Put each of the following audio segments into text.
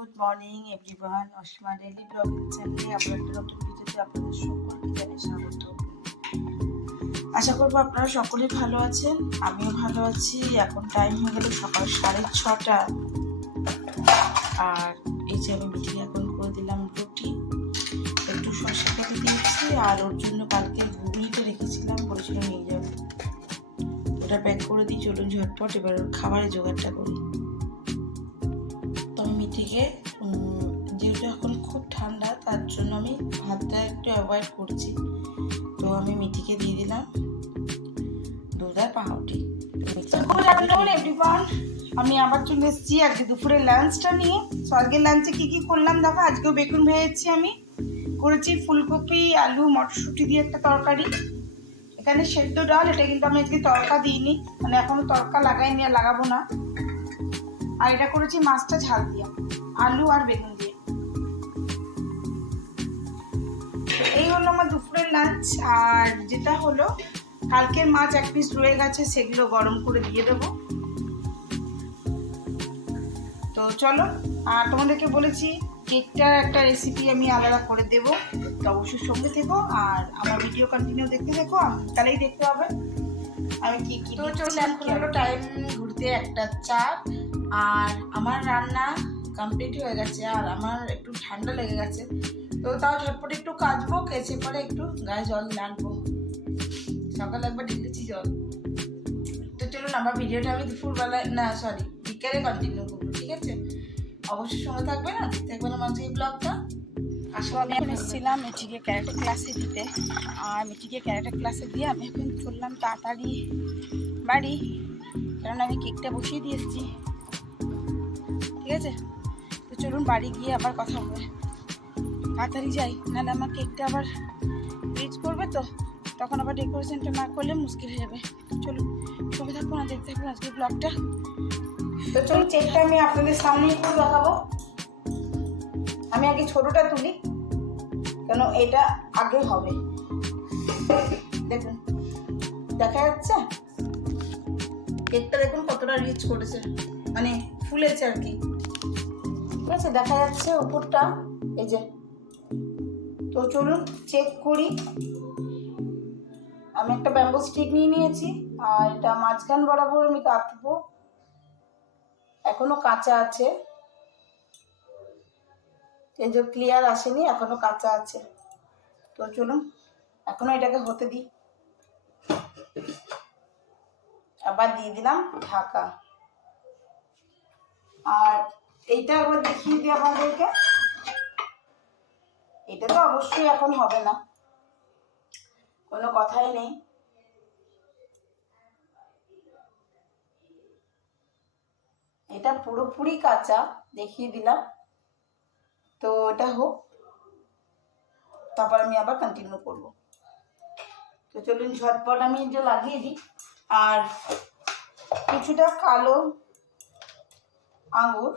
Good morning everyone, Asima daily blogging চ্যানেলে আবার একটা নতুন ভিডিওতে আপনাদের সকলকে জানাই স্বাগত। আশা করবো আপনারা সকলেই ভালো আছেন, আমিও ভালো আছি। এখন টাইম হয়ে গেল সকাল 6:30। আর এই যে আমি মিটিং এখন করে দিলাম রুটি, একটু সরষে কেটে দিয়েছি। আর ওর জন্য কালকে ঘুগনিতে রেখেছিলাম, বলেছিল নিয়ে যাবে, ওটা প্যাক করে দিই। চলুন ঝটপট এবার ওর খাবারের জোগাড়টা করি। তো আমি মিটিকে যেহেতু এখন খুব ঠান্ডা, তার জন্য আমি ভাতটা একটু অ্যাভয়েড করছি। তো আমি মিটিকে দিয়ে দিলাম দুধ আর পাউরুটি। আমি আবার চলে এসেছি আজকে দুপুরের লাঞ্চটা নিয়ে। তো আজকে লাঞ্চে কি কি করলাম দেখো। আজকেও বেগুন ভেজেছি, আমি করেছি ফুলকপি আলু মটরশুঁটি দিয়ে একটা তরকারি। এখানে সেদ্ধ ডাল, এটা কিন্তু আমি আজকে তড়কা দিইনি, মানে এখনো তড়কা লাগাইনি আর লাগাবো না। আর এটা করেছি মাছটা ঝাল দিয়া, আলু আর বেগুন দিয়ে। এই হলো আমার দুপুরের লাঞ্চ। আর যেটা হলো, কালকের মাছ এক পিস রয়ে গেছে, সেগুলো গরম করে দিয়ে দেবো। তো চলো, আর তোমাদেরকে বলেছি কেকটার একটা রেসিপি আমি আলাদা করে দেব, তো অবশ্যই সঙ্গে থেকো আর আমার ভিডিও কন্টিনিউ দেখতে দেখো, তাহলেই দেখতে হবে আমি কি কি। তো চলো, এখন হলো টাইম ঘুরতে 1:04। আর আমার রান্না কমপ্লিট হয়ে গেছে, আর আমার একটু ঠান্ডা লেগে গেছে। তো তাও ঝটপট একটু কাচবো, কেচে পরে একটু গায়ে জল লাগবো, সকালে একবার ঢেলেছি জল। তো চলুন, আমার ভিডিওটা আমি দুপুরবেলায় বিকেলে কন্টিনিউ করবো, ঠিক আছে? অবশ্যই সঙ্গে থাকবে না, দেখতে না মানুষ এই ব্লগটা। আসলে আমি এখন এসেছিলাম মিটিকে ক্যারেটে ক্লাসে দিতে, আর মিটিকে ক্যারেটে ক্লাসে দিয়ে আমি এখন চললাম তাড়াতাড়ি বাড়ি, কারণ আমি কেকটা বসিয়ে দিয়ে এসেছি, ঠিক আছে? তো চলুন বাড়ি গিয়ে আবার কথা হবে, তাড়াতাড়ি যাই, নাহলে আমার কেকটা আবার রিচ করবে, তো তখন আবার ডেকোরেশনটা না করলে মুশকিল হয়ে যাবে। চলুন সঙ্গে থাকুন আর দেখতে থাকুন আজকে ব্লগটা। তো চলুন, কেকটা আমি আপনাদের সামনেই করে দেখাবো। আমি আগে ছোটটা তুলি, কেন এটা আগে হবে। দেখুন, দেখা যাচ্ছে কেকটা, দেখুন কতটা রিচ করেছে, মানে ফুলেছে আর কি, ঠিক আছে? দেখা যাচ্ছে উপরটা, এই যে। তো চলুন চেক করি। আমি একটা ব্যাম্বো স্টিক নিয়ে নিয়েছি, আর এটা মাঝখান বরাবর আমি কাটবো, এখনো কাঁচা আছে, এই যে ক্লিয়ার আসেনি, এখনো কাঁচা আছে। তো চলুন এখনো এটাকে হতে দিই। আবার দিয়ে দিলাম ঢাকা। আর এইটা একবার দেখিয়ে দিই আপনাদেরকে, এটা তো অবশ্যই এখন হবে না, কোনো কথাই নেই। এটা পুরোপুরি কাঁচা, দেখিয়ে দিলাম। তো এটা হোক, তারপর আমি আবার কন্টিনিউ করব। তো চলুন ঝটপট আমি এটা লাগিয়ে দিই। আর কিছুটা কালো আঙুর,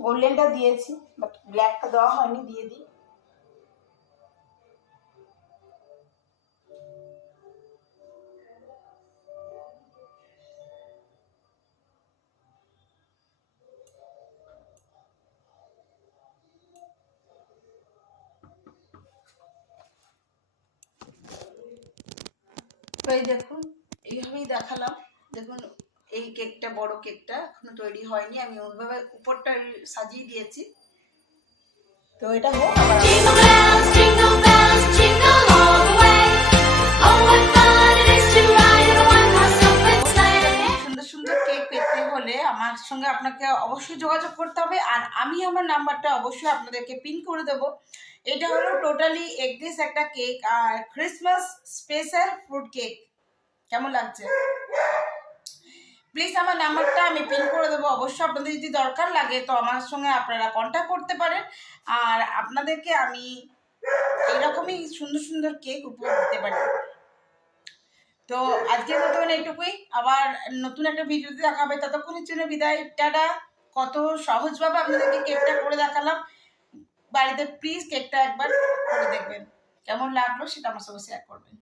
গোল্ডেনটা দিয়েছি, বাট ব্ল্যাকটা দেওয়া হয়নি, দিয়ে দিই। তো এই দেখুন, এইভাবেই দেখালাম। দেখুন এই কেকটা, বড় কেকটা এখনো তৈরি হয়নি, আমি ওইভাবে উপরটা সাজিয়ে দিয়েছি। তো এটা হোক, সুন্দর সুন্দর কেক পেতে হলে আমার সঙ্গে আপনাকে অবশ্যই যোগাযোগ করতে হবে। আর আমি আমার নাম্বারটা অবশ্যই আপনাদেরকে পিন করে দেবো। এটা হলো টোটালি এগলেস একটা কেক, আর ক্রিসমাস স্পেশাল ফ্রুট কেক। কেমন লাগছে? প্লিজ আমার নাম্বারটা আমি পিন করে দেবো, অবশ্যই আপনাদের যদি দরকার লাগে তো আমার সঙ্গে আপনারা কন্ট্যাক্ট করতে পারেন। আর আপনাদেরকে আমি এইরকমই সুন্দর সুন্দর কেক উপহার দিতে পারি। তো আজকের মতন এইটুকুই, আবার নতুন একটা ভিডিওতে দেখা হবে, ততক্ষণের জন্য বিদায়, টাটা। কত সহজভাবে আপনাদেরকে কেকটা করে দেখালাম। বাড়িতে প্লিজ কেকটা একবার করে দেখবেন, কেমন লাগলো সেটা আমার সঙ্গে শেয়ার করবেন।